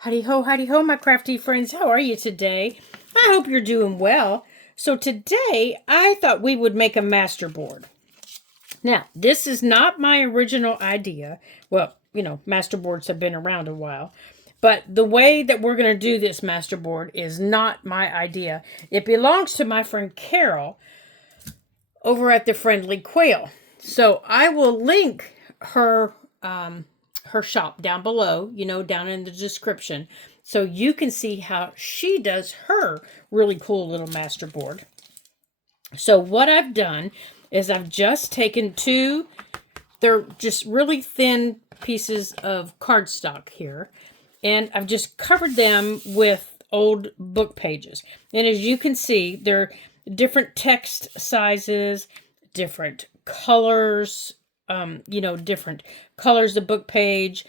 Howdy ho, my crafty friends. How are you today? I hope you're doing well. So today, I thought we would make a masterboard. Now, this is not my original idea. Well, masterboards have been around a while. But the way that we're going to do this masterboard is not my idea. It belongs to my friend Carol over at the Friendly Quail. So I will link her shop down below, down in the description, so you can see how she does her really cool little masterboard. So what I've done is I've just taken they're just really thin pieces of cardstock here, and I've just covered them with old book pages. And as you can see, they're different text sizes, different colors, different colors of book page.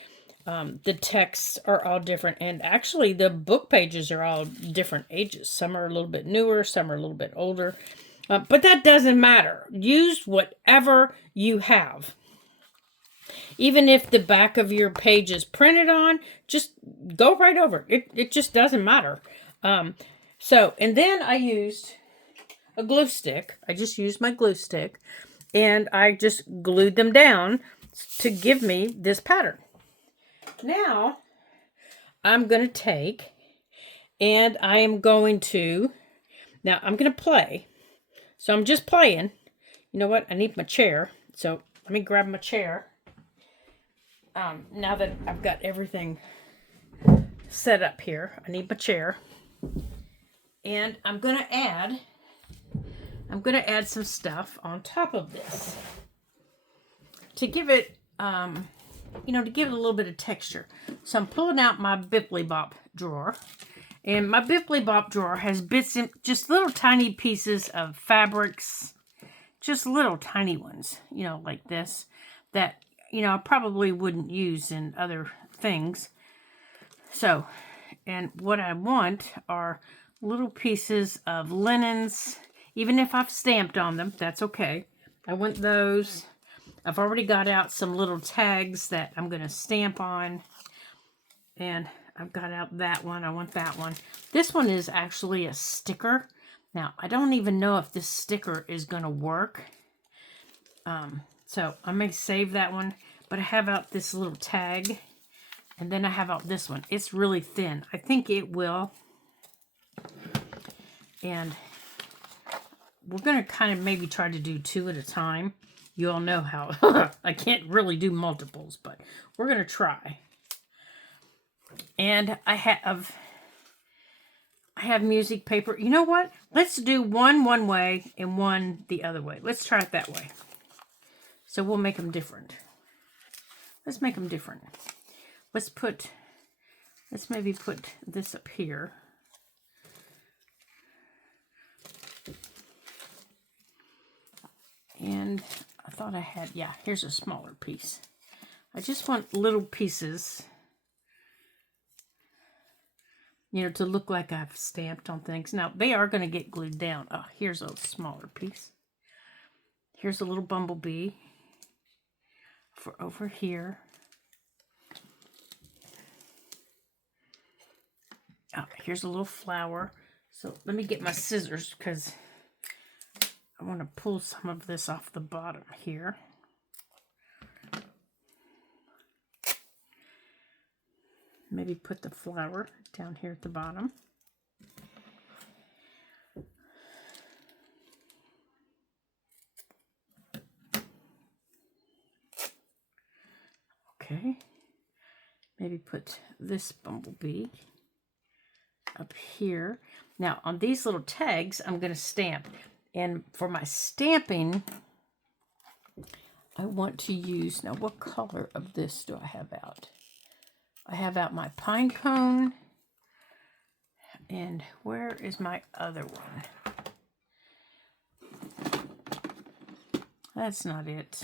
The texts are all different, and actually the book pages are all different ages. Some are a little bit newer, some are a little bit older, but that doesn't matter. Use whatever you have. Even if the back of your page is printed on, just go right over it. It just doesn't matter. And then I used a glue stick. I just used my glue stick, and I just glued them down to give me this pattern. Now, I'm going to take, and I am going to, now I'm going to play. So I'm just playing. You know what? I need my chair. So let me grab my chair. Now that I've got everything set up here, I need my chair. And I'm going to add some stuff on top of this to give it, to give it a little bit of texture. So I'm pulling out my Bipply Bop drawer. And my Bipply Bop drawer has just little tiny pieces of fabrics, just little tiny ones, like this, that, I probably wouldn't use in other things. So, and what I want are little pieces of linens. Even if I've stamped on them, that's okay. I want those. I've already got out some little tags that I'm going to stamp on. And I've got out that one. I want that one. This one is actually a sticker. Now, I don't even know if this sticker is going to work. So I may save that one. But I have out this little tag. And then I have out this one. It's really thin. I think it will. And we're going to kind of maybe try to do 2 at a time. You all know how I can't really do multiples, but we're going to try. And I have music paper. You know what? Let's do one way and one the other way. Let's try it that way. So we'll make them different. Let's make them different. Let's maybe put this up here. And I thought I had, yeah, here's a smaller piece. I just want little pieces, to look like I've stamped on things. Now, they are going to get glued down. Oh, here's a smaller piece. Here's a little bumblebee for over here. Oh, here's a little flower. So let me get my scissors because I want to pull some of this off the bottom here. Maybe put the flower down here at the bottom. Okay. Maybe put this bumblebee up here. Now, on these little tags, I'm going to stamp. And for my stamping, I want to use, now what color of this do I have out? I have out my pine cone. And where is my other one? That's not it.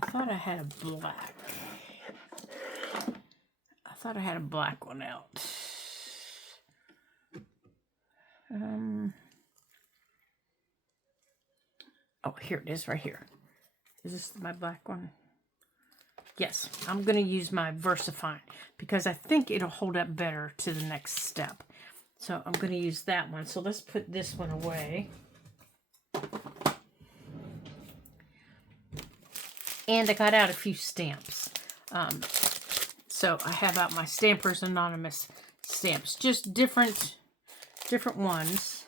I thought I had a black. I thought I had a black one out. Oh, here it is right here. Is this my black one? Yes, I'm going to use my VersaFine because I think it'll hold up better to the next step. So I'm going to use that one. So let's put this one away. And I got out a few stamps. So I have out my Stampers Anonymous stamps. Just different ones.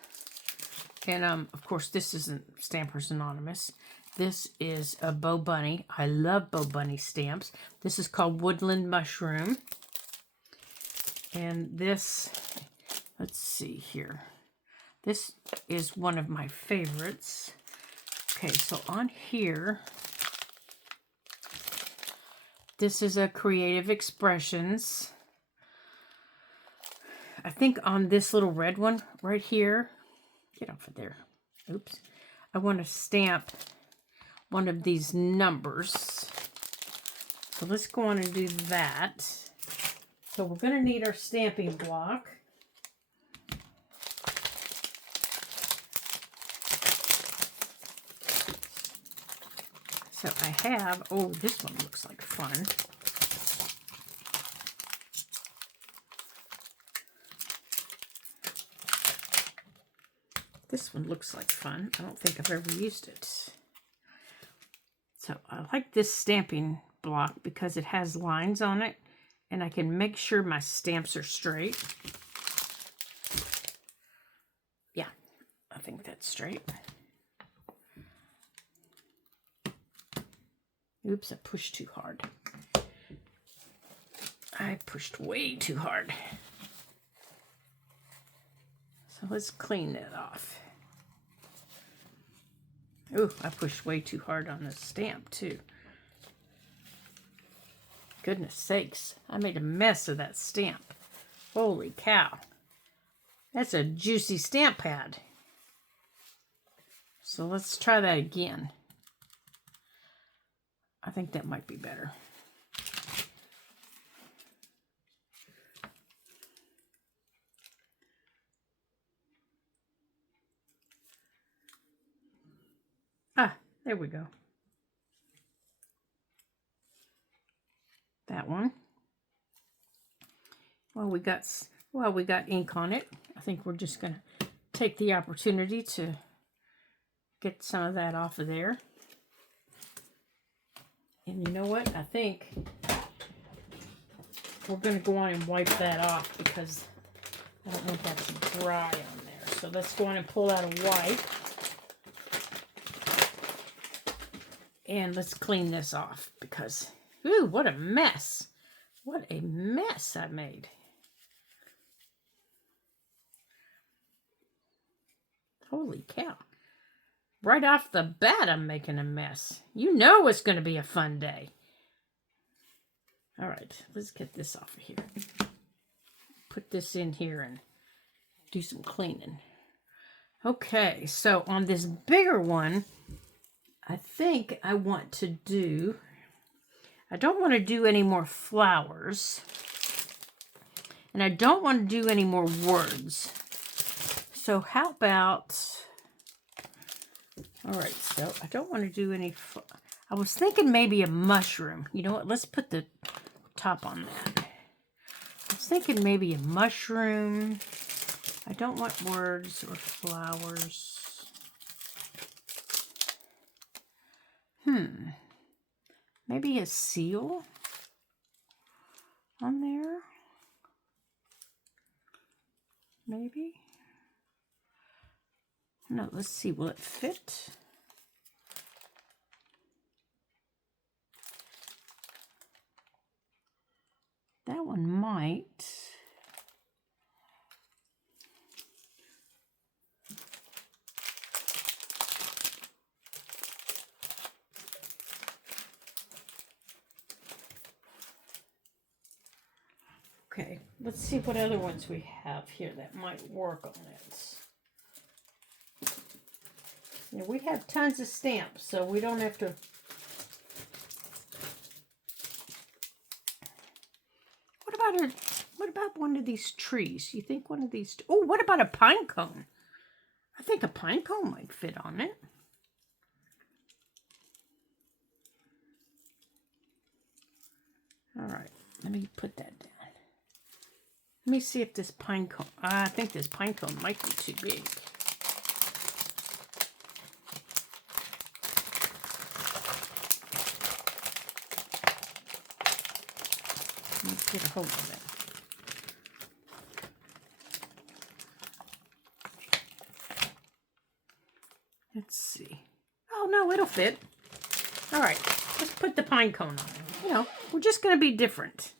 And of course this isn't Stampers Anonymous. This is a Bo Bunny. I love Bo Bunny stamps. This is called Woodland Mushroom. And this, let's see here. This is one of my favorites. Okay, so on here, this is a Creative Expressions. I think on this little red one right here, get off of there. Oops. I want to stamp one of these numbers. So let's go on and do that. So we're going to need our stamping block. So I have, oh, this one looks like fun. This one looks like fun. I don't think I've ever used it. So I like this stamping block because it has lines on it and I can make sure my stamps are straight. Yeah, I think that's straight. Oops, I pushed too hard. I pushed way too hard. So let's clean that off. Ooh, I pushed way too hard on the stamp too. Goodness sakes, I made a mess of that stamp. Holy cow. That's a juicy stamp pad. So let's try that again. I think that might be better. Ah, there we go. That one. Well, we got ink on it. I think we're just going to take the opportunity to get some of that off of there. And you know what? I think we're going to go on and wipe that off because I don't want that to dry on there. So let's go on and pull out a wipe. And let's clean this off because, ooh, what a mess. What a mess I made. Holy cow. Right off the bat, I'm making a mess. You know it's going to be a fun day. All right, let's get this off of here. Put this in here and do some cleaning. Okay, so on this bigger one, I think I want to do, I don't want to do any more flowers. And I don't want to do any more words. So how about, all right, so I don't want to do any, I was thinking maybe a mushroom. You know what, let's put the top on that. I was thinking maybe a mushroom. I don't want words or flowers. Maybe a seal on there. Maybe. No, let's see, will it fit? That one might. Okay, let's see what other ones we have here that might work on it. Yeah, we have tons of stamps, so we don't have to. What about one of these trees? You think one of these? Oh, what about a pine cone? I think a pine cone might fit on it. All right, let me put that down. Let me see if this pine cone, I think this pine cone might be too big. Let me get a hold of it. Let's see. Oh, no, it'll fit. All right, let's put the pine cone on. You know, we're just going to be different.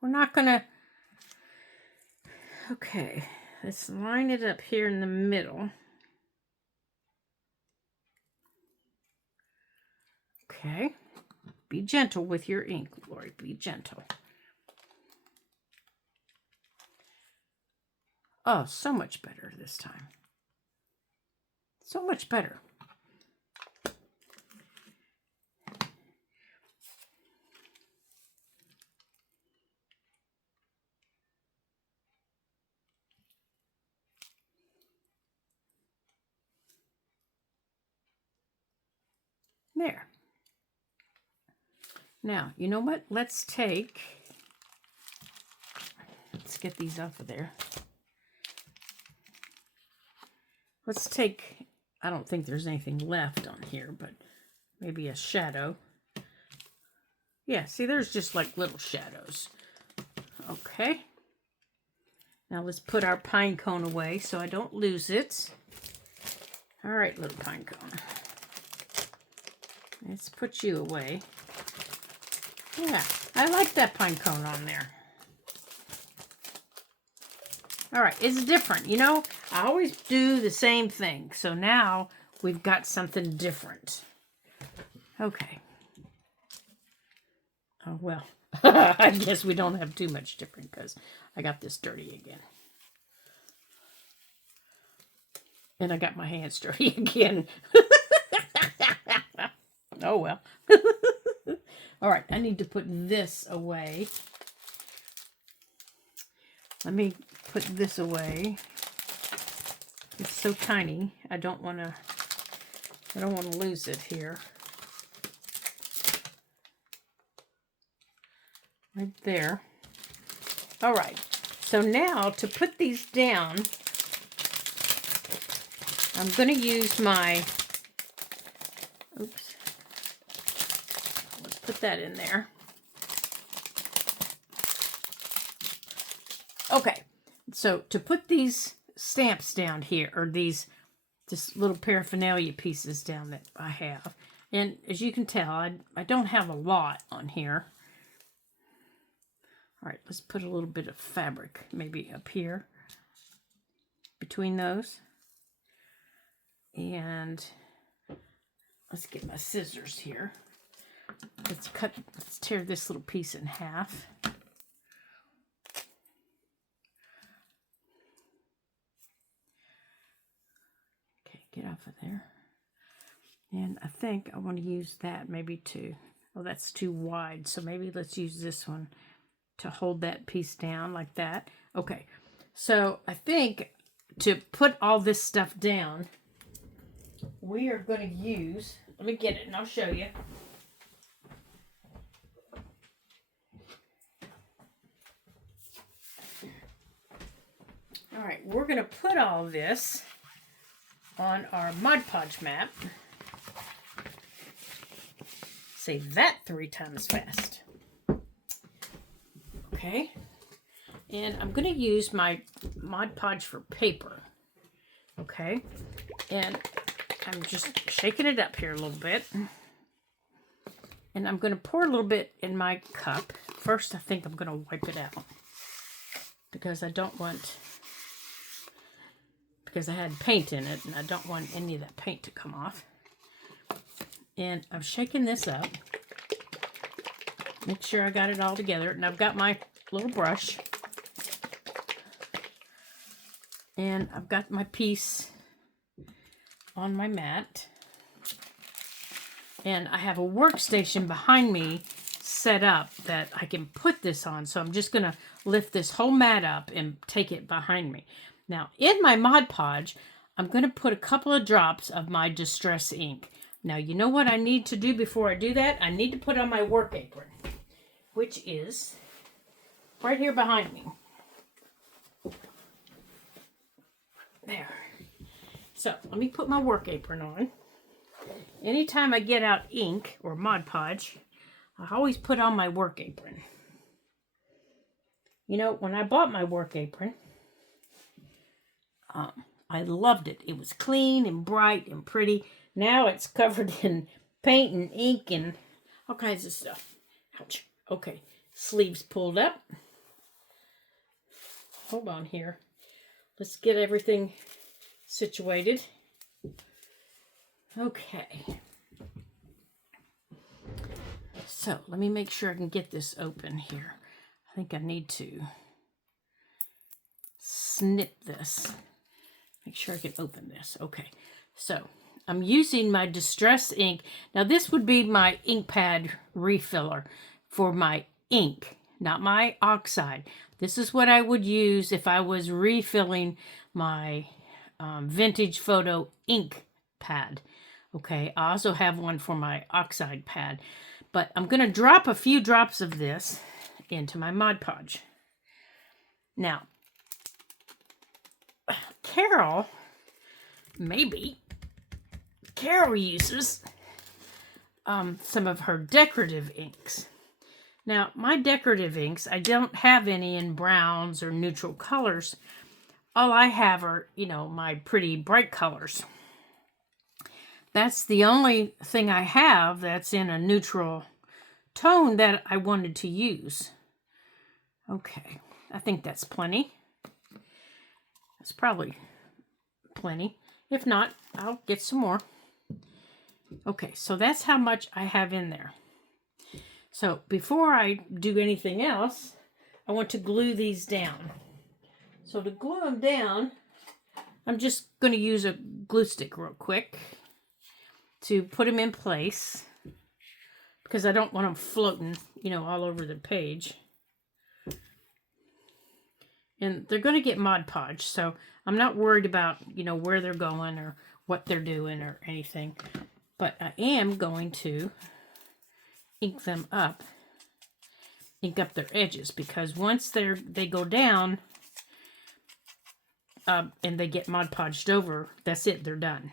We're not going to... Okay, let's line it up here in the middle. Okay. Be gentle with your ink, Lori. Be gentle. Oh, so much better this time. So much better. There. Now, you know what? Let's get these off of there. Let's take, I don't think there's anything left on here, but maybe a shadow. Yeah, see, there's just like little shadows. Okay. Now let's put our pine cone away so I don't lose it. All right, little pine cone. Let's put you away. Yeah, I like that pine cone on there. All right, it's different. You know, I always do the same thing. So now we've got something different. Okay. Oh, well, I guess we don't have too much different because I got this dirty again. And I got my hands dirty again. Oh, well. All right, I need to put this away. Let me put this away. It's so tiny. I don't want to lose it here. Right there. All right. So now to put these down, I'm going to use my, oops. Let's put that in there. Okay. So to put these stamps down here, or this little paraphernalia pieces down that I have, and as you can tell, I don't have a lot on here. All right, let's put a little bit of fabric maybe up here between those. And let's get my scissors here. Let's tear this little piece in half. Okay, get off of there. And I think I want to use that maybe too. Oh, that's too wide. So maybe let's use this one to hold that piece down like that. Okay, so I think to put all this stuff down, we are going to use, let me get it and I'll show you. All right, we're going to put all this on our Mod Podge map. Say that 3 times fast. Okay, and I'm going to use my Mod Podge for paper. Okay, and I'm just shaking it up here a little bit. And I'm going to pour a little bit in my cup. First, I think I'm going to wipe it out. Because I don't want... Because I had paint in it, and I don't want any of that paint to come off. And I'm shaking this up. Make sure I got it all together. And I've got my little brush. And I've got my piece on my mat. And I have a workstation behind me set up that I can put this on. So I'm just going to lift this whole mat up and take it behind me. Now, in my Mod Podge, I'm going to put a couple of drops of my Distress ink. Now, you know what I need to do before I do that? I need to put on my work apron, which is right here behind me. There. So let me put my work apron on. Anytime I get out ink or Mod Podge, I always put on my work apron. You know, when I bought my work apron, I loved it. It was clean and bright and pretty. Now it's covered in paint and ink and all kinds of stuff. Ouch. Okay, sleeves pulled up. Hold on here. Let's get everything situated. Okay. So let me make sure I can get this open here. I think I need to snip this. Make sure I can open this. Okay. So I'm using my Distress ink. Now this would be my ink pad refiller for my ink, not my oxide. This is what I would use if I was refilling my vintage photo ink pad. Okay, I also have one for my oxide pad. But I'm going to drop a few drops of this into my Mod Podge. Now, Carol uses some of her decorative inks. Now, my decorative inks, I don't have any in browns or neutral colors. All I have are, you know, my pretty bright colors. That's the only thing I have that's in a neutral tone that I wanted to use. Okay, I think that's plenty. That's probably plenty. If not, I'll get some more. Okay, so that's how much I have in there. So before I do anything else, I want to glue these down. So to glue them down, I'm just going to use a glue stick real quick to put them in place because I don't want them floating, you know, all over the page. And they're going to get Mod Podge, so I'm not worried about, you know, where they're going or what they're doing or anything. But I am going to ink them up, ink up their edges, because once they go down and they get Mod Podged over, that's it, they're done.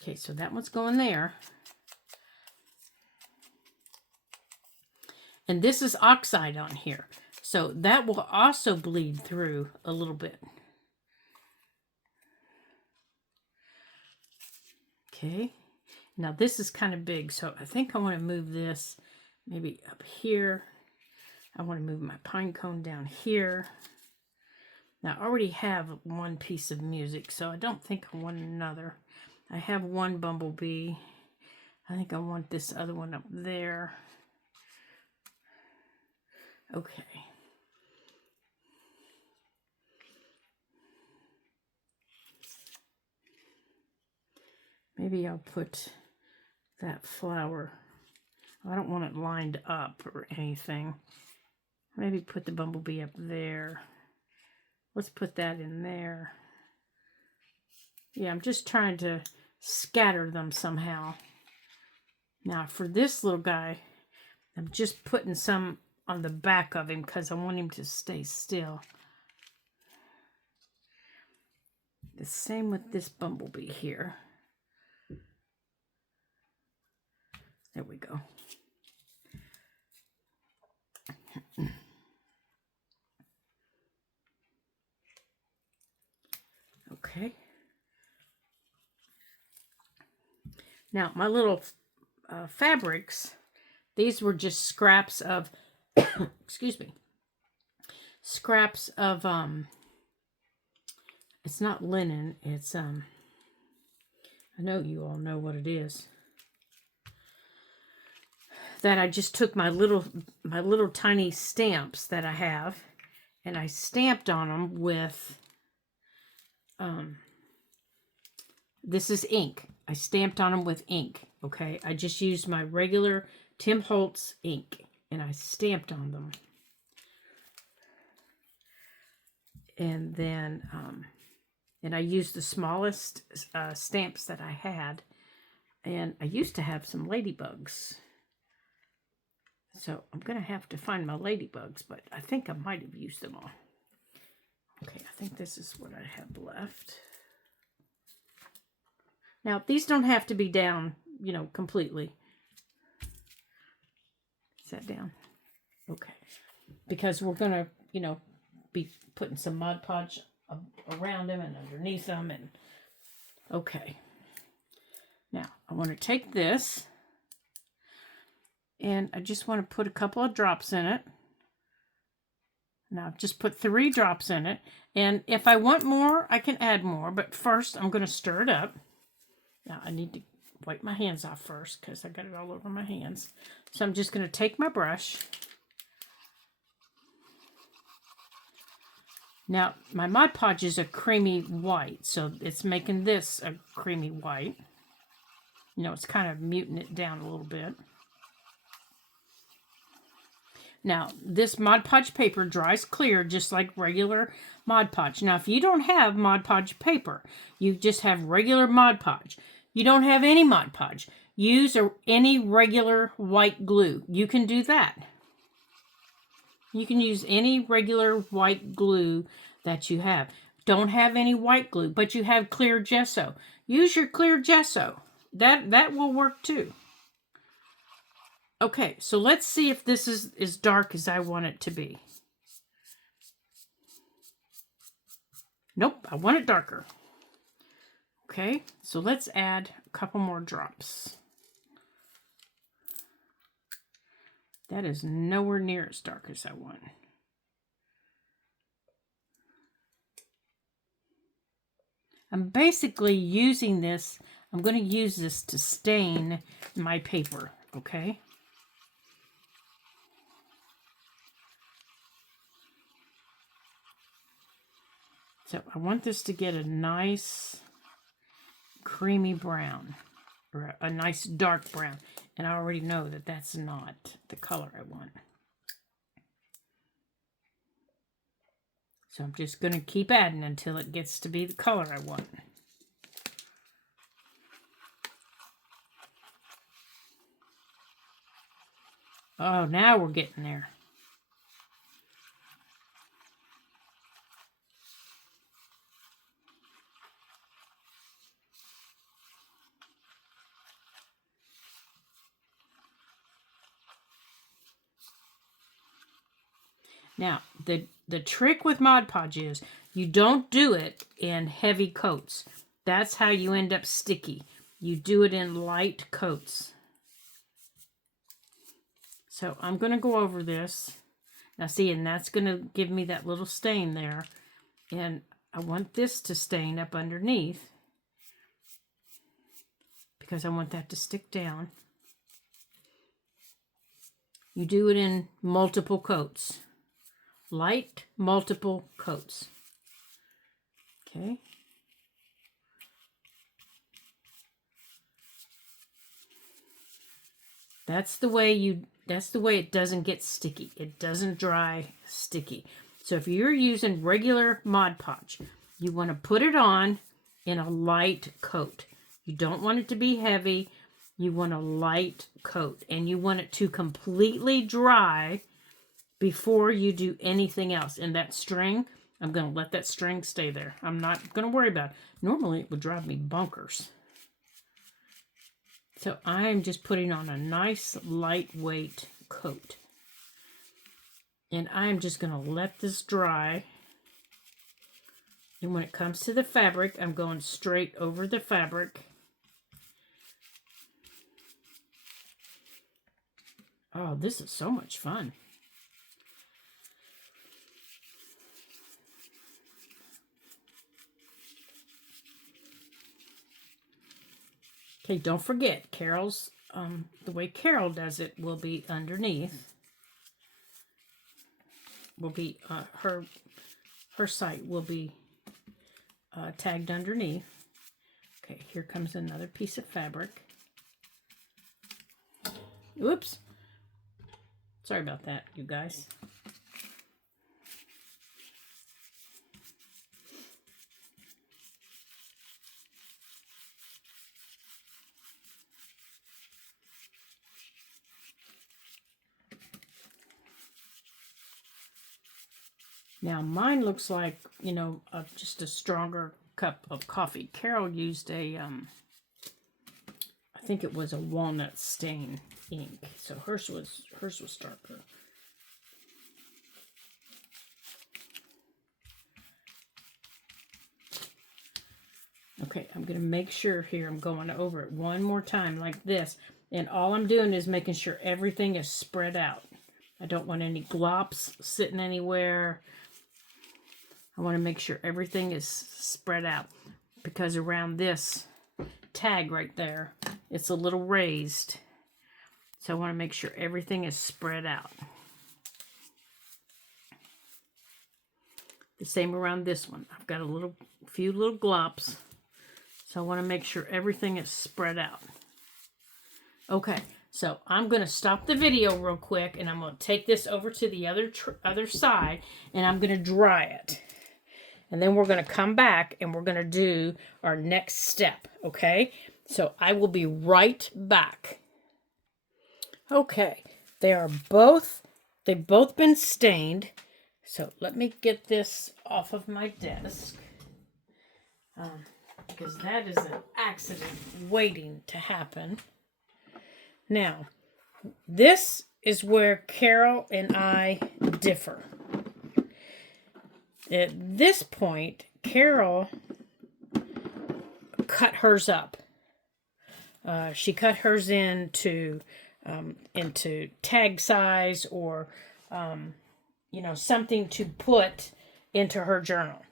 Okay, so that one's going there. And this is oxide on here, so that will also bleed through a little bit. Okay, now this is kind of big, so I think I want to move this maybe up here. I want to move my pine cone down here. Now I already have one piece of music, so I don't think I want another. I have one bumblebee. I think I want this other one up there. Okay. Maybe I'll put that flower. I don't want it lined up or anything. Maybe put the bumblebee up there. Let's put that in there. Yeah, I'm just trying to scatter them somehow. Now for this little guy, I'm just putting some on the back of him because I want him to stay still. The same with this bumblebee here. There we go. Okay. Now, my little fabrics, these were just scraps of, excuse me, scraps of, it's not linen, it's, I know you all know what it is. That I just took my little tiny stamps that I have, and I stamped on them with, this is ink. I stamped on them with ink, okay? I just used my regular Tim Holtz ink, and I stamped on them. And then, and I used the smallest stamps that I had. And I used to have some ladybugs. So I'm going to have to find my ladybugs, but I think I might have used them all. Okay, I think this is what I have left. Now, these don't have to be down, you know, completely. Is that down? Okay. Because we're going to, you know, be putting some Mod Podge around them and underneath them. And okay. Now, I want to take this. And I just want to put a couple of drops in it. Now, I've just put 3 drops in it. And if I want more, I can add more. But first, I'm going to stir it up. Now, I need to wipe my hands off first because I got it all over my hands. So I'm just going to take my brush. Now, my Mod Podge is a creamy white. So it's making this a creamy white. You know, it's kind of muting it down a little bit. Now, this Mod Podge paper dries clear just like regular Mod Podge. Now, if you don't have Mod Podge paper, you just have regular Mod Podge. You don't have any Mod Podge, use any regular white glue. You can do that. You can use any regular white glue that you have. Don't have any white glue, but you have clear gesso. Use your clear gesso. That will work too. Okay, so let's see if this is as dark as I want it to be. Nope, I want it darker. Okay, so let's add a couple more drops. That is nowhere near as dark as I want. I'm basically using this, I'm going to use this to stain my paper, okay? So I want this to get a nice creamy brown, or a nice dark brown. And I already know that that's not the color I want. So I'm just going to keep adding until it gets to be the color I want. Oh, now we're getting there. Now, the trick with Mod Podge is you don't do it in heavy coats. That's how you end up sticky. You do it in light coats. So I'm going to go over this. Now see, and that's going to give me that little stain there. And I want this to stain up underneath because I want that to stick down. You do it in multiple coats. Light multiple coats. Okay. That's the way it doesn't get sticky. It doesn't dry sticky. So if you're using regular Mod Podge, you want to put it on in a light coat. You don't want it to be heavy. You want a light coat, and you want it to completely dry before you do anything else. And that string, I'm going to let that string stay there. I'm not going to worry about it. Normally it would drive me bonkers. So I'm just putting on a nice lightweight coat. And I'm just going to let this dry. And when it comes to the fabric, I'm going straight over the fabric. Oh, this is so much fun. Okay, don't forget, Carol's, the way Carol does it will be underneath. Will be, her site will be tagged underneath. Okay, here comes another piece of fabric. Oops. Sorry about that, you guys. Now mine looks like, you know, just a stronger cup of coffee. Carol used a, I think it was a walnut stain ink. So hers was darker. Okay, I'm going to make sure here, I'm going over it one more time like this. And all I'm doing is making sure everything is spread out. I don't want any glops sitting anywhere. I want to make sure everything is spread out. Because around this tag right there, it's a little raised. So I want to make sure everything is spread out. The same around this one. I've got a few little glops. So I want to make sure everything is spread out. Okay, so I'm going to stop the video real quick, and I'm going to take this over to the other side, and I'm going to dry it. And then we're going to come back, and we're going to do our next step, okay? So I will be right back. Okay, they've both been stained. So let me get this off of my desk. Because that is an accident waiting to happen. Now, this is where Carol and I differ. At this point, Carol cut hers up. She cut hers into tag size or, you know, something to put into her journal.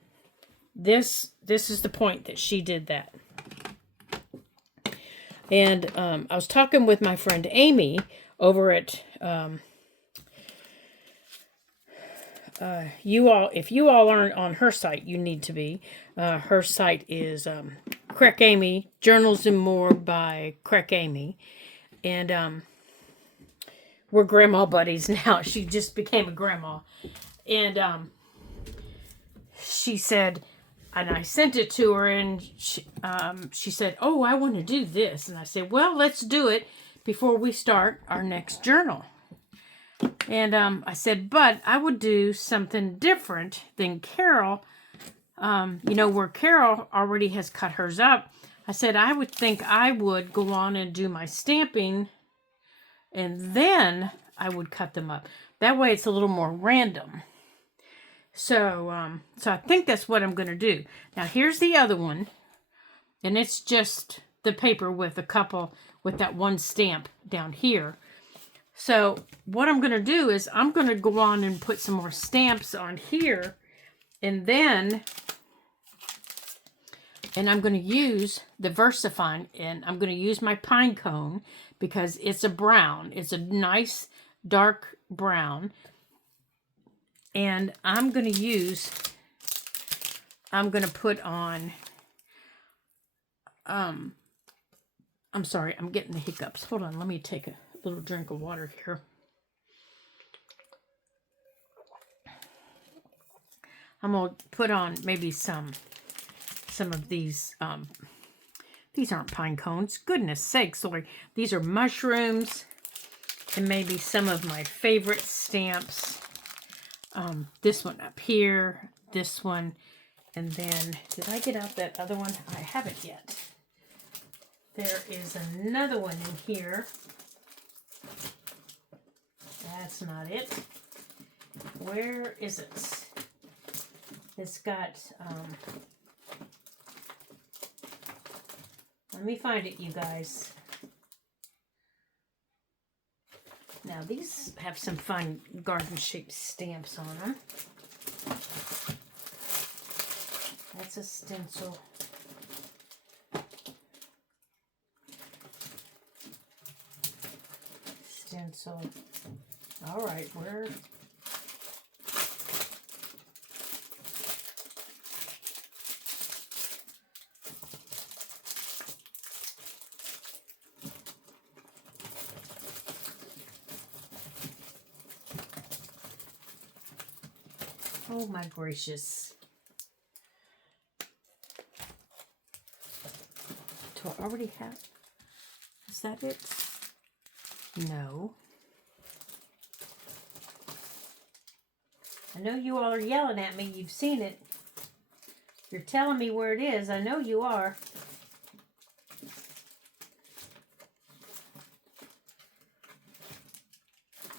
This is the point that she did that. And I was talking with my friend Amy over at if you all aren't on her site, you need to be. Her site is Crack Amy, Journals and More by Crack Amy. And we're grandma buddies now. She just became a grandma. And she said, and I sent it to her, and she said, oh, I want to do this. And I said, well, let's do it before we start our next journal. And I said, but I would do something different than Carol. You know, where Carol already has cut hers up. I said, I would think I would go on and do my stamping, and then I would cut them up. That way it's a little more random. So I think that's what I'm going to do. Now, here's the other one. And it's just the paper with with that one stamp down here. So what I'm going to do is I'm going to go on and put some more stamps on here. And then, I'm going to use the VersaFine. And I'm going to use my pine cone because it's a brown. It's a nice dark brown. And I'm going to put on, I'm sorry, I'm getting the hiccups. Hold on, let me take a little drink of water here. I'm going to put on maybe some of these aren't pine cones. Goodness sakes, Lord. These are mushrooms and maybe some of my favorite stamps. This one up here, this one, and then, did I get out that other one? I haven't yet. There is another one in here. That's not it. Where is it? It's got, let me find it, you guys. Now, these have some fun garden-shaped stamps on them. That's a stencil. All right, where? Oh my gracious. Do I already have? Is that it? No. I know you all are yelling at me. You've seen it. You're telling me where it is. I know you are.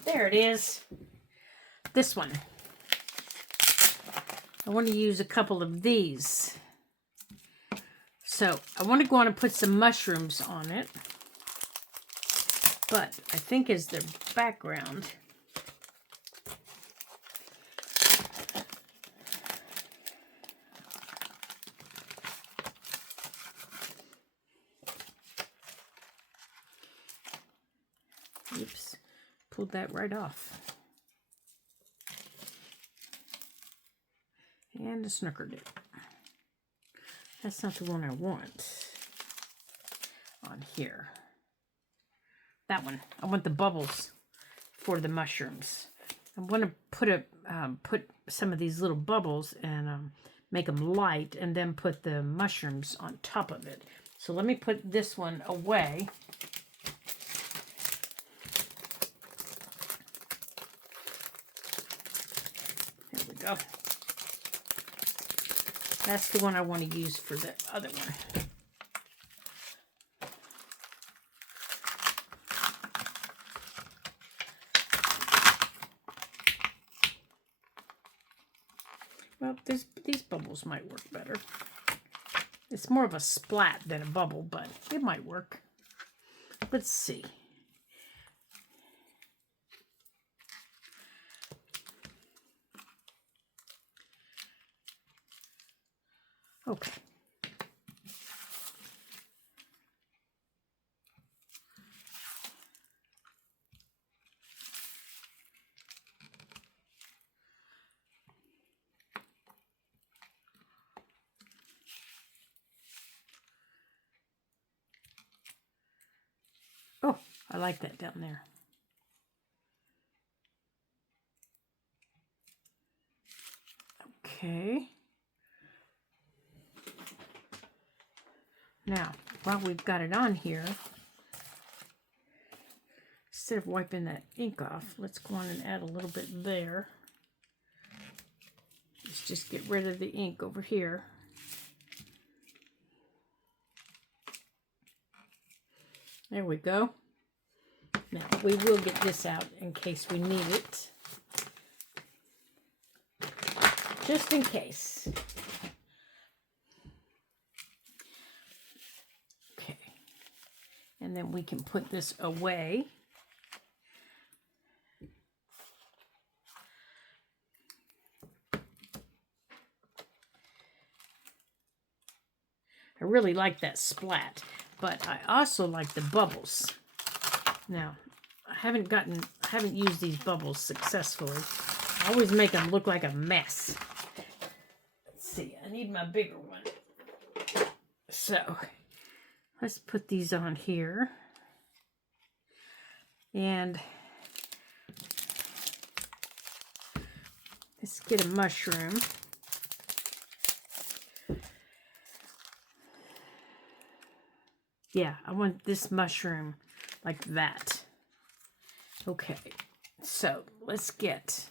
There it is. This one. I want to use a couple of these. So I want to go on and put some mushrooms on it. But I think as their background, oops, pulled that right off. And I snookered it. That's not the one I want on here. That one. I want the bubbles for the mushrooms. I want to put some of these little bubbles and make them light, and then put the mushrooms on top of it. So let me put this one away. There we go. That's the one I want to use for the other one. Well, these bubbles might work better. It's more of a splat than a bubble, but it might work. Let's see. Okay. Oh, I like that down there. Okay. Now, while we've got it on here, instead of wiping that ink off, let's go on and add a little bit there. Let's just get rid of the ink over here. There we go. Now, we will get this out in case we need it. Just in case. Okay. And then we can put this away. I really like that splat, but I also like the bubbles. Now, I haven't used these bubbles successfully. I always make them look like a mess. Let's see, I need my bigger one. So, let's put these on here. And let's get a mushroom. Yeah, I want this mushroom like that. Okay, so let's get...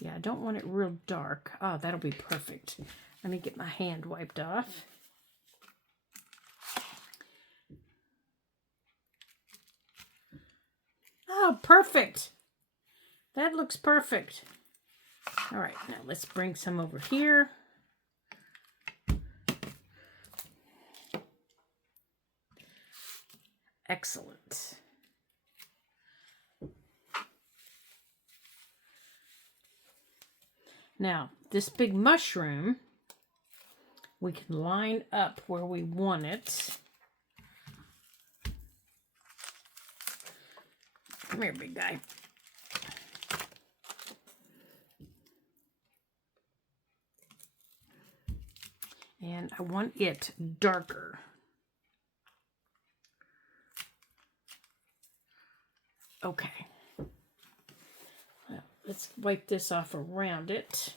Yeah, I don't want it real dark. Oh, that'll be perfect. Let me get my hand wiped off. Oh, perfect. That looks perfect. All right, now let's bring some over here. Excellent. Now, this big mushroom, we can line up where we want it. Come here, big guy. And I want it darker. Okay. Well, let's wipe this off around it.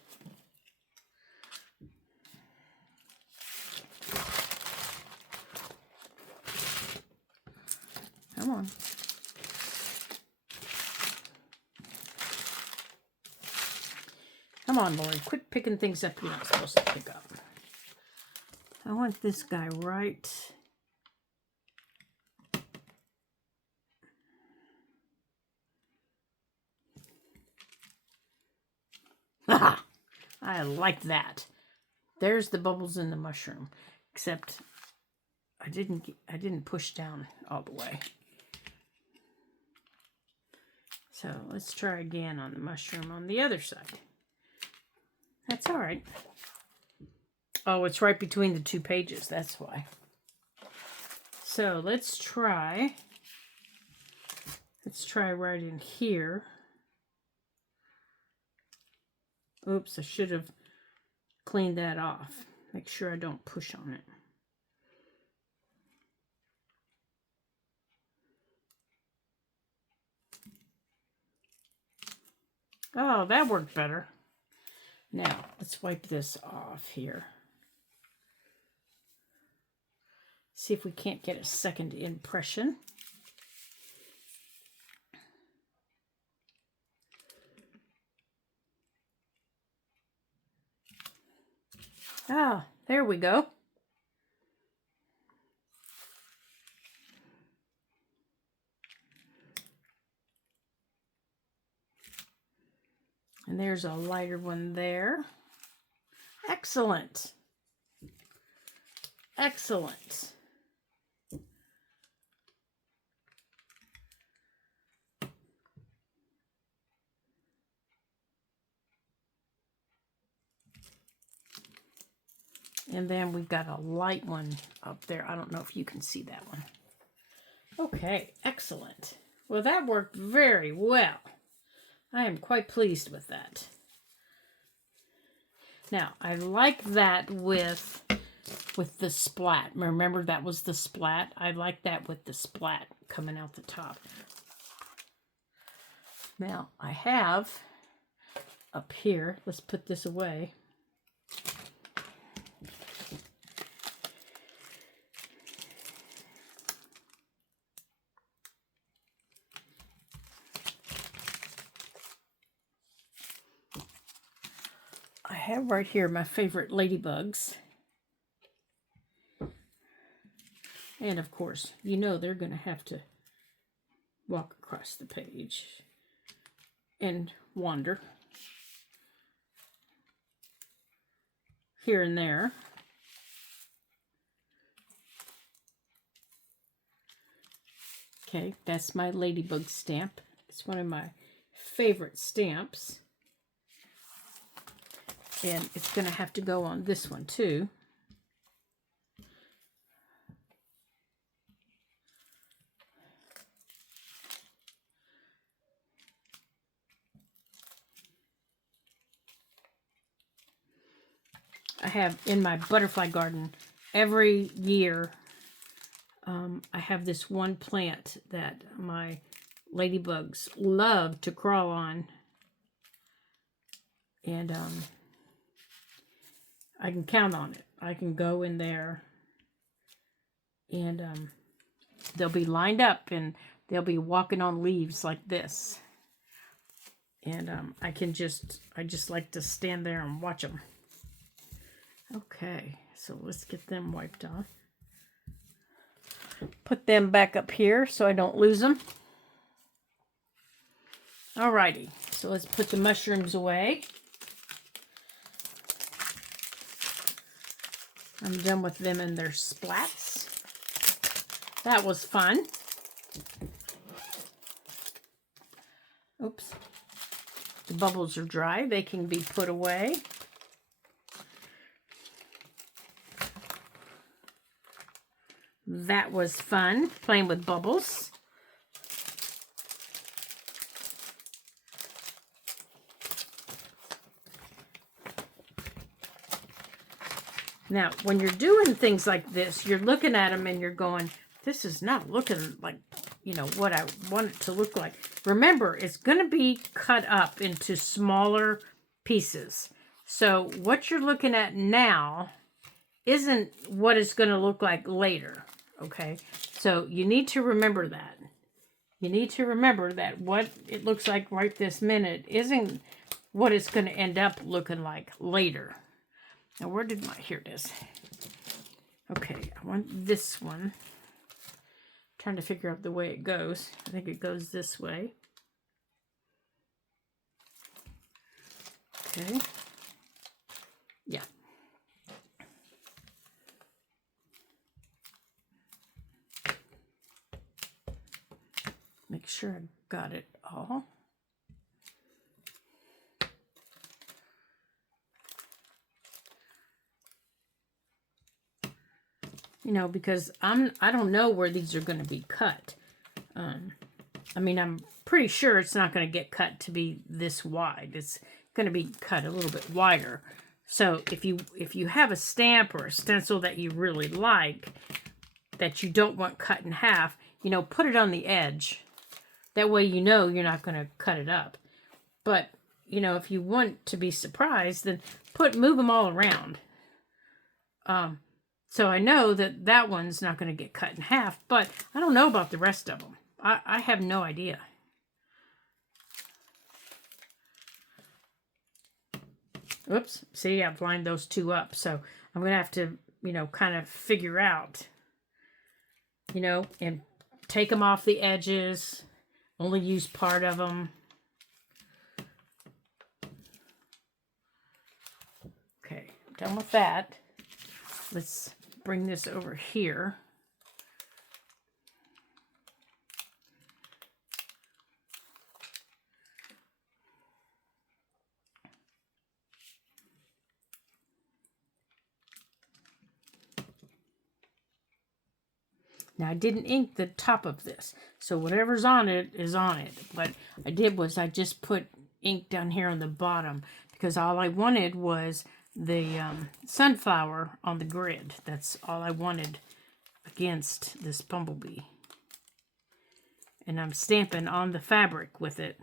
Come on. Come on, Lord. Quit picking things up you're not supposed to pick up. I want this guy right. Haha! I like that. There's the bubbles in the mushroom. Except I didn't push down all the way. So let's try again on the mushroom on the other side. That's all right. Oh, it's right between the two pages. That's why. So let's try. Let's try right in here. Oops, I should have cleaned that off. Make sure I don't push on it. Oh, that worked better. Now, let's wipe this off here. See if we can't get a second impression. Ah, there we go. And there's a lighter one there. Excellent. Excellent. And then we've got a light one up there. I don't know if you can see that one. Okay, excellent. Well, that worked very well. I am quite pleased with that. Now, I like that with the splat. Remember, that was the splat? I like that with the splat coming out the top. Now, I have up here, let's put this away. I have right here my favorite ladybugs. And of course, you know they're going to have to walk across the page and wander here and there. Okay, that's my ladybug stamp. It's one of my favorite stamps. And it's going to have to go on this one too. I have in my butterfly garden every year, I have this one plant that my ladybugs love to crawl on. And I can count on it. I can go in there and they'll be lined up and they'll be walking on leaves like this. And I just like to stand there and watch them. Okay, so let's get them wiped off. Put them back up here so I don't lose them. Alrighty, so let's put the mushrooms away. I'm done with them and their splats. That was fun. Oops. The bubbles are dry. They can be put away. That was fun, playing with bubbles. Now, when you're doing things like this, you're looking at them and you're going, this is not looking like, you know, what I want it to look like. Remember, it's going to be cut up into smaller pieces. So what you're looking at now isn't what it's going to look like later. Okay, so you need to remember that. you need to remember that what it looks like right this minute isn't what it's going to end up looking like later. Now, where did my, here it is. Okay, I want this one. Trying to figure out the way it goes. I think it goes this way. Okay. Yeah. Make sure I got it all. You know, because I don't know where these are going to be cut. I mean, I'm pretty sure it's not going to get cut to be this wide. It's going to be cut a little bit wider. So if you have a stamp or a stencil that you really like, that you don't want cut in half, you know, put it on the edge. That way you know you're not going to cut it up. But, you know, if you want to be surprised, then move them all around. So I know that that one's not going to get cut in half, but I don't know about the rest of them. I have no idea. Oops, see, I've lined those two up. So I'm going to have to, you know, kind of figure out, you know, and take them off the edges, only use part of them. Okay, done with that. Let's bring this over here. Now I didn't ink the top of this, so whatever's on it is on it. What I did was I just put ink down here on the bottom because all I wanted was the sunflower on the grid. That's all I wanted against this bumblebee. And I'm stamping on the fabric with it.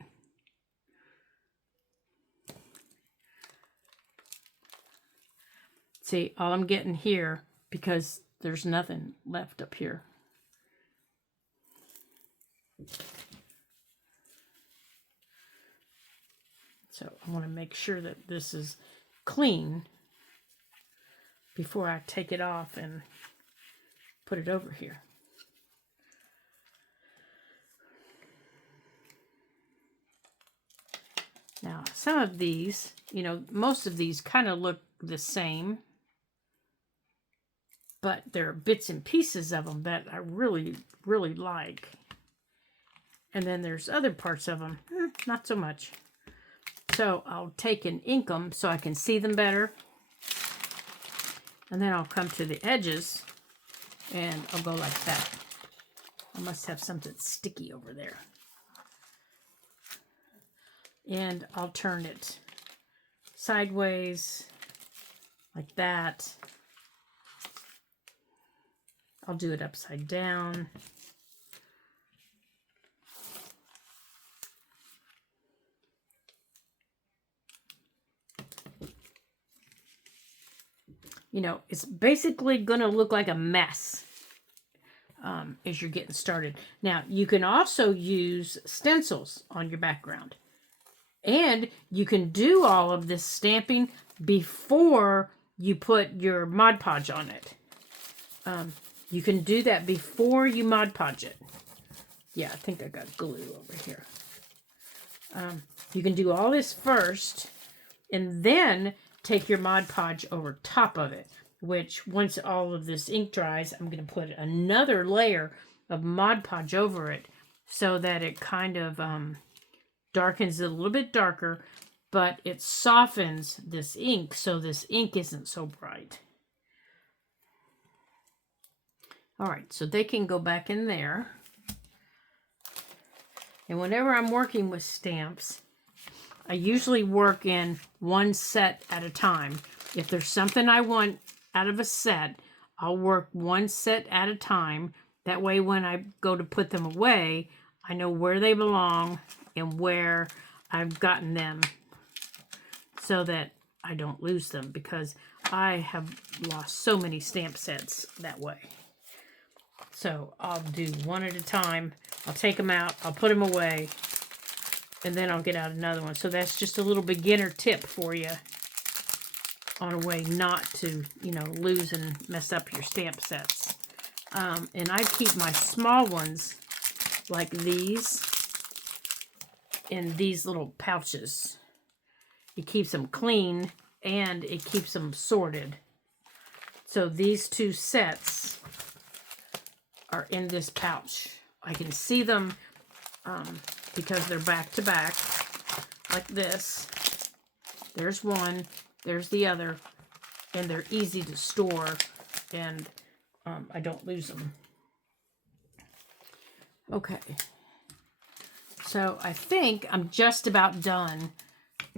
See, all I'm getting here, because there's nothing left up here. So I want to make sure that this is clean before I take it off and put it over here. Now, some of these, you know, most of these kind of look the same, but there are bits and pieces of them that I really, really like. And then there's other parts of them, not so much. So I'll take and ink them so I can see them better. And then I'll come to the edges and I'll go like that. I must have something sticky over there. And I'll turn it sideways like that. I'll do it upside down. You know, it's basically going to look like a mess as you're getting started. Now, you can also use stencils on your background. And you can do all of this stamping before you put your Mod Podge on it. You can do that before you Mod Podge it. Yeah, I think I got glue over here. You can do all this first and then take your Mod Podge over top of it, which once all of this ink dries, I'm going to put another layer of Mod Podge over it so that it kind of darkens it a little bit darker, but it softens this ink so this ink isn't so bright. All right, so they can go back in there. And whenever I'm working with stamps, I usually work in one set at a time. If there's something I want out of a set, I'll work one set at a time. That way when I go to put them away, I know where they belong and where I've gotten them so that I don't lose them, because I have lost so many stamp sets that way. So I'll do one at a time. I'll take them out, I'll put them away, and then I'll get out another one. So that's just a little beginner tip for you on a way not to, you know, lose and mess up your stamp sets. And I keep my small ones like these in these little pouches. It keeps them clean and it keeps them sorted. So these two sets are in this pouch. I can see them because they're back to back like this. There's one, there's the other, and they're easy to store, and I don't lose them. Okay, so I think I'm just about done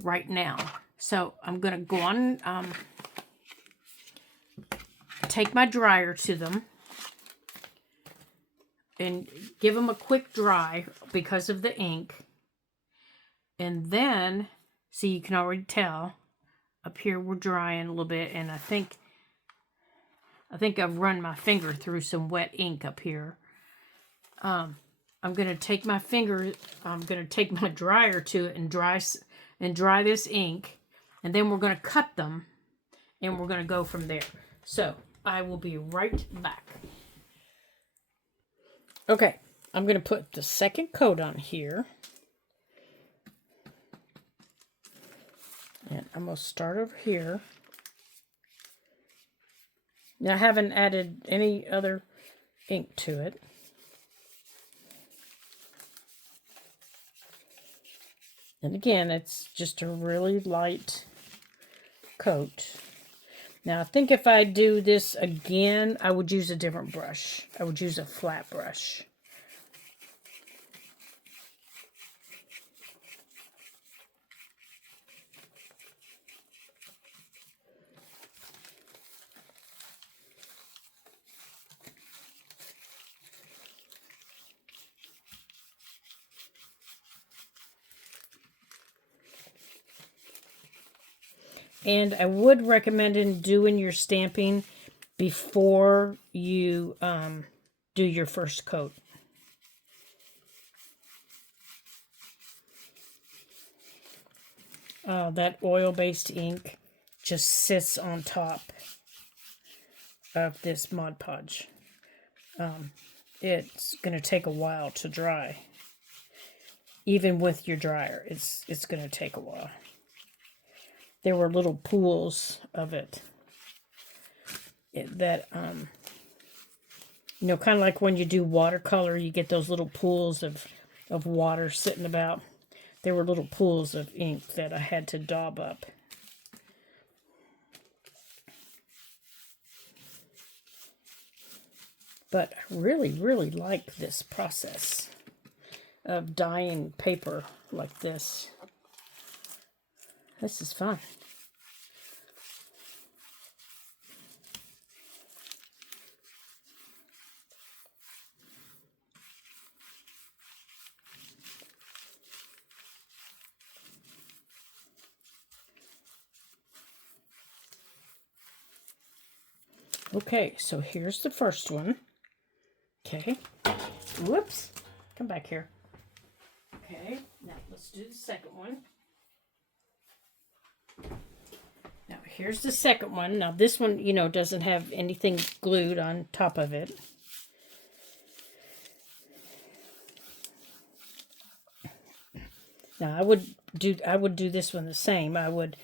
right now. So I'm gonna go on, take my dryer to them and give them a quick dry because of the ink. And then, see, you can already tell up here we're drying a little bit, and I think I've run my finger through some wet ink up here. I'm gonna take my dryer to it and dry this ink, and then we're gonna cut them, and we're gonna go from there. So I will be right back. Okay, I'm gonna put the second coat on here. And I'm going to start over here. Now, I haven't added any other ink to it. And again, it's just a really light coat. Now, I think if I do this again, I would use a different brush. I would use a flat brush. And I would recommend doing your stamping before you do your first coat. That oil-based ink just sits on top of this Mod Podge. It's going to take a while to dry. Even with your dryer, it's going to take a while. There were little pools of it that, you know, kind of like when you do watercolor, you get those little pools of water sitting about. There were little pools of ink that I had to daub up. But I really, really like this process of dyeing paper like this. This is fun. Okay, so here's the first one. Okay. Whoops. Come back here. Okay, now let's do the second one. Now, here's the second one. Now, this one, you know, doesn't have anything glued on top of it. Now, I would do this one the same. I would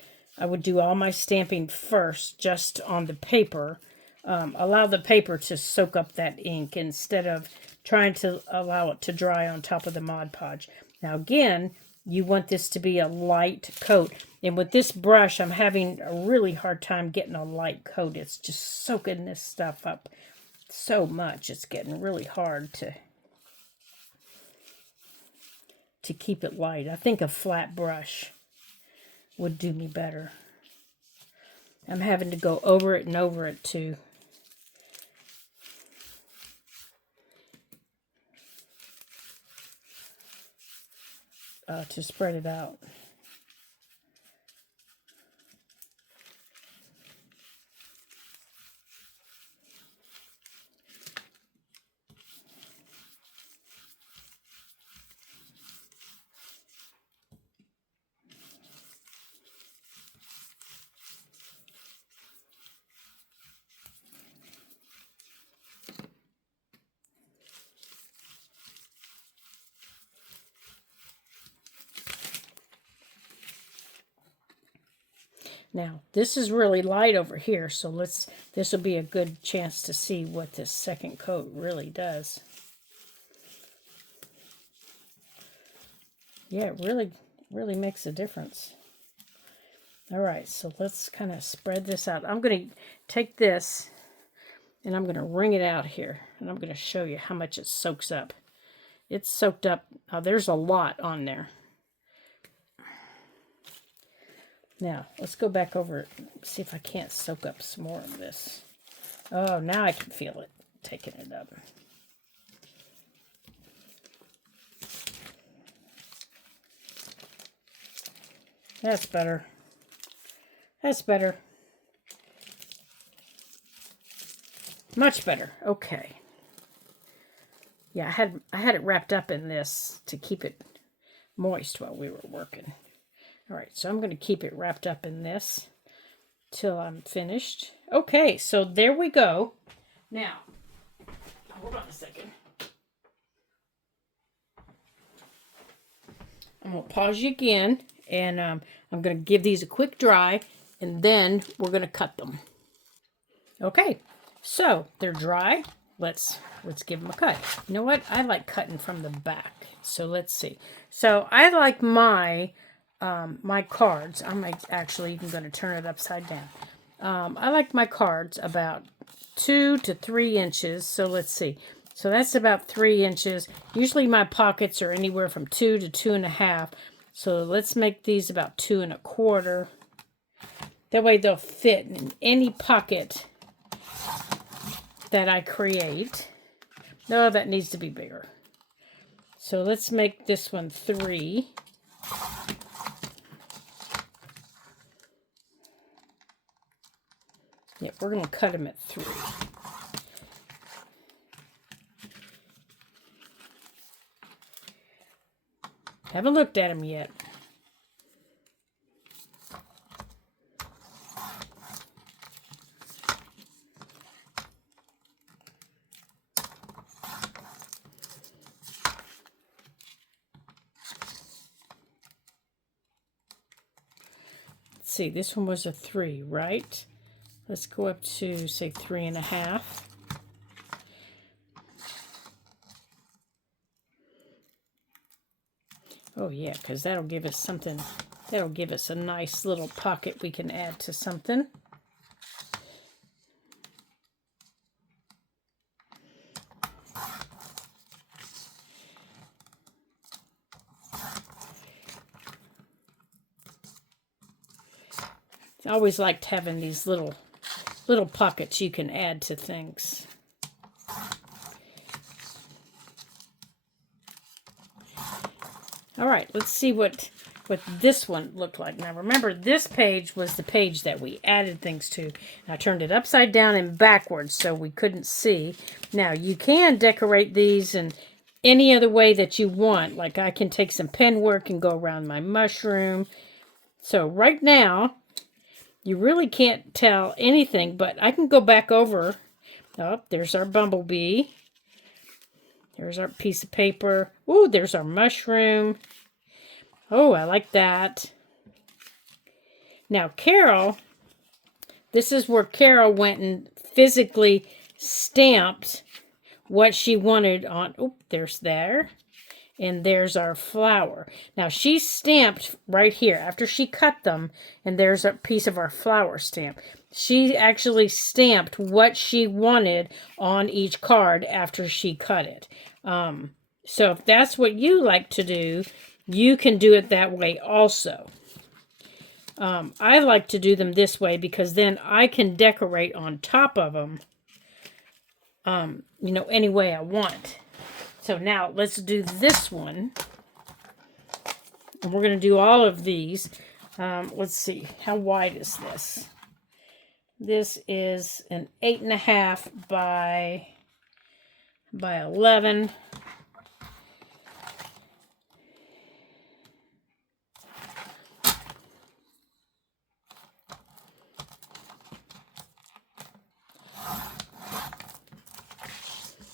do all my stamping first, just on the paper. Allow the paper to soak up that ink instead of trying to allow it to dry on top of the Mod Podge. Now, again, you want this to be a light coat. And with this brush, I'm having a really hard time getting a light coat. It's just soaking this stuff up so much. It's getting really hard to keep it light. I think a flat brush would do me better. I'm having to go over it and over it too. To spread it out. Now, this is really light over here, so this will be a good chance to see what this second coat really does. Yeah, it really makes a difference. All right, so let's kind of spread this out. I'm going to take this and I'm going to wring it out here, and I'm going to show you how much it soaks up. It's soaked up. There's a lot on there. Now, let's go back over it and see if I can't soak up some more of this. Oh, now I can feel it taking it up. That's better. That's better. Much better. Okay. Yeah, I had it wrapped up in this to keep it moist while we were working. All right, so I'm going to keep it wrapped up in this till I'm finished. Okay, so there we go. Now, hold on a second. I'm going to pause you again, and I'm going to give these a quick dry, and then we're going to cut them. Okay, so they're dry. Let's give them a cut. You know what? I like cutting from the back. So let's see. So I like my cards. I'm actually even going to turn it upside down. I like my cards about 2 to 3 inches. So let's see. So that's about 3 inches. Usually my pockets are anywhere from 2 to 2.5. So let's make these about 2 1/4. That way they'll fit in any pocket that I create. No, that needs to be bigger. So let's make this one 3. Yeah, we're going to cut them at 3. Haven't looked at them yet. Let's see, this one was a 3, right? Let's go up to, say, 3.5. Oh, yeah, because that'll give us something. That'll give us a nice little pocket we can add to something. I always liked having these little pockets you can add to things. All right, let's see what this one looked like. Now remember, this page was the page that we added things to. I turned it upside down and backwards so we couldn't see. Now you can decorate these in any other way that you want. Like I can take some pen work and go around my mushroom. So right now, you really can't tell anything, but I can go back over. Oh, there's our bumblebee. There's our piece of paper. Ooh, there's our mushroom. Oh, I like that. Now, Carol, this is where Carol went and physically stamped what she wanted on. Oh, there's there. And there's our flower. Now, she stamped right here after she cut them, and there's a piece of our flower stamp. She actually stamped what she wanted on each card after she cut it. So if that's what you like to do, you can do it that way also. I like to do them this way because then I can decorate on top of them, you know, any way I want. So now let's do this one. And we're going to do all of these. Let's see. How wide is this? This is an 8.5 by 11.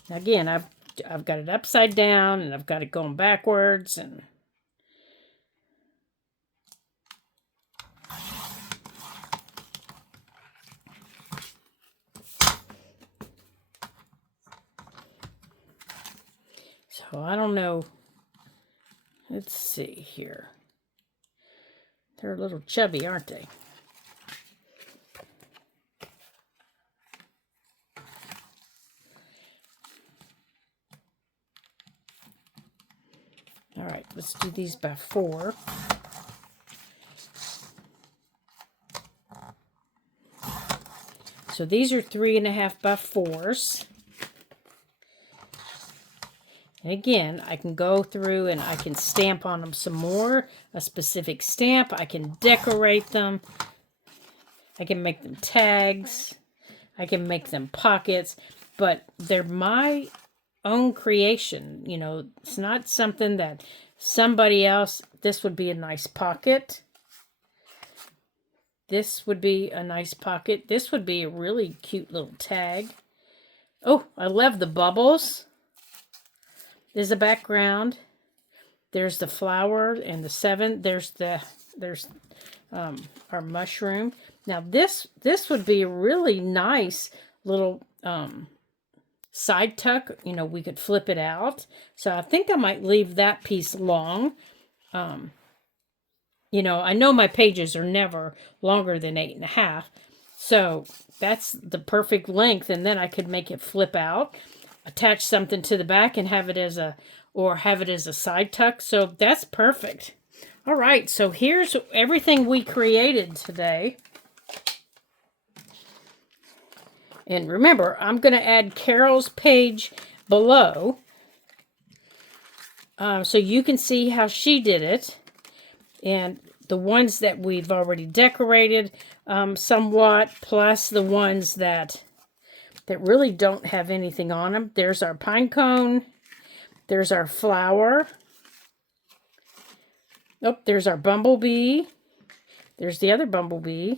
Again, I've got it upside down and I've got it going backwards and So I don't know. Let's see here. They're a little chubby, aren't they? All right, let's do these by 4. So these are 3.5 by 4s. And again, I can go through and I can stamp on them some more, a specific stamp. I can decorate them. I can make them tags. I can make them pockets, but they're my own creation. You know, it's not something that somebody else. This would be a nice pocket. This would be a nice pocket. This would be a really cute little tag. Oh, I love the bubbles. There's a background. There's the flower and the 7. There's our mushroom. Now this would be a really nice little side tuck. You know, we could flip it out. So I think I might leave that piece long. You know, I know my pages are never longer than 8.5. So that's the perfect length. And then I could make it flip out, attach something to the back and have it as a side tuck. So that's perfect. All right. So here's everything we created today. And remember, I'm going to add Carol's page below so you can see how she did it. And the ones that we've already decorated somewhat, plus the ones that really don't have anything on them. There's our pine cone. There's our flower. Oh, there's our bumblebee. There's the other bumblebee.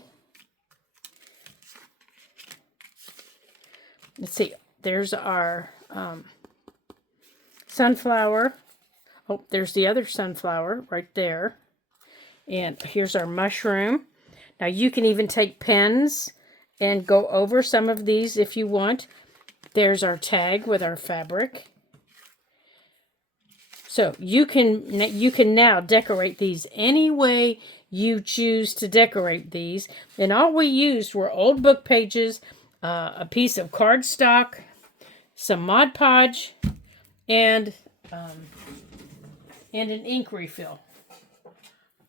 Let's see. There's our sunflower. Oh, there's the other sunflower right there. And here's our mushroom. Now you can even take pens and go over some of these if you want. There's our tag with our fabric. So you can now decorate these any way you choose to decorate these. And all we used were old book pages, a piece of cardstock, some Mod Podge, and an ink refill.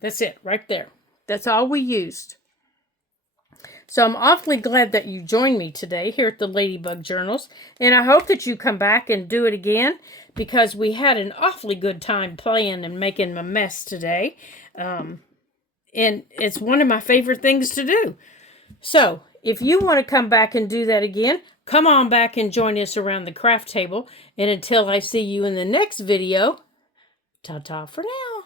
That's it, right there. That's all we used. So I'm awfully glad that you joined me today here at the Ladybug Journals. And I hope that you come back and do it again, because we had an awfully good time playing and making a mess today. And it's one of my favorite things to do. So if you want to come back and do that again, come on back and join us around the craft table. And until I see you in the next video, ta-ta for now.